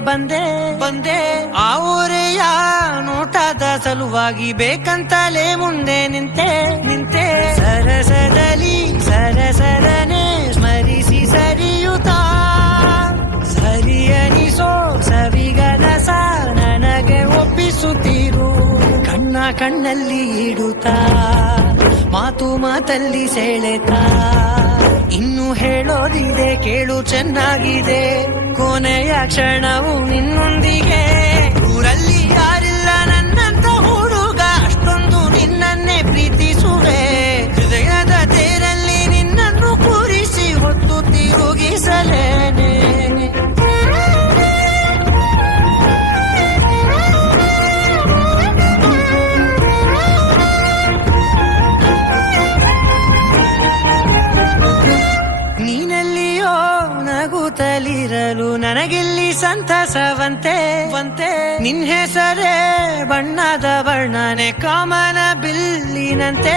ಬಂದೆ ಆ ಊರೆಯ ನೋಟದ ಸಲುವಾಗಿ ಬೇಕಂತಲೇ ಮುಂದೆ ನಿಂತೆ ಸರಸರಲಿ ಸರಸರನೆ ಸ್ಮರಿಸಿ ಸರಿಯುತ್ತಾ ಸರಿಯನಿಸೋ ಸವಿಗನಸ ನನಗೆ ಒಪ್ಪಿಸುತ್ತೀರು ಕಣ್ಣಲ್ಲಿ ಇಡುತ್ತಾ ಮಾತಲ್ಲಿ ಸೆಳೆತಾ ಇನ್ನು ಹೇಳೋದಿದೆ ಕೇಳು ಚೆನ್ನಾಗಿದೆ ಕೊನೆಯ ಕ್ಷಣವು ನಿನ್ನೊಂದಿಗೆ ಊರಲ್ಲಿ ಯಾರಿಲ್ಲ ನನ್ನಂತ ಹುಡುಗ ಅಷ್ಟೊಂದು ನಿನ್ನನ್ನೇ ಪ್ರೀತಿಸುವೆ ಹೃದಯದ ತೇರಲ್ಲಿ ನಿನ್ನನ್ನು ಕೂರಿಸಿ ಹೊತ್ತು ತಿರುಗಿಸಲೇನೆ ನೀನೆಲ್ಲಿಯೋ ನಗುತ್ತಲಿರಲು ನನಗಿಲ್ಲಿ ಸಂತಸವಂತೆ ನಿನ್ ಹೆಸರೇ ಬಣ್ಣದ ವರ್ಣನೆ ಕಾಮನ ಬಿಲ್ಲಿನಂತೆ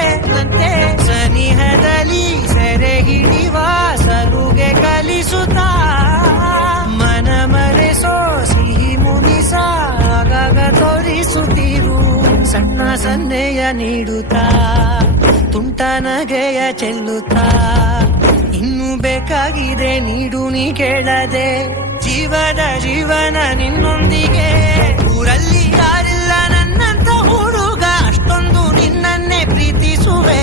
ಸನಿಹದಲ್ಲಿ ಸೆರೆ ಹಿಡಿವ ಸಲುಗೆ ಕಲಿಸುತ್ತಾ ಮನ ಮರೆಸೋ ಸಿಹಿ ಮುನಿಸ ಆಗಾಗ ತೋರಿಸುತ್ತೀರು ಸಣ್ಣ ಸನ್ನೆಯ ನೀಡುತ್ತಾ ತುಂಟ ನಗೆಯ ಚೆಲ್ಲುತ್ತಾ ಇನ್ನು ಬೇಕಾಗಿದೆ ನೀಡು ನೀ ಕೇಳದೆ ಜೀವನ ನಿನ್ನೊಂದಿಗೆ ಊರಲ್ಲಿ ಯಾರಿಲ್ಲ ನನ್ನಂತ ಹುಡುಗ ಅಷ್ಟೊಂದು ನಿನ್ನನ್ನೇ ಪ್ರೀತಿಸುವೆ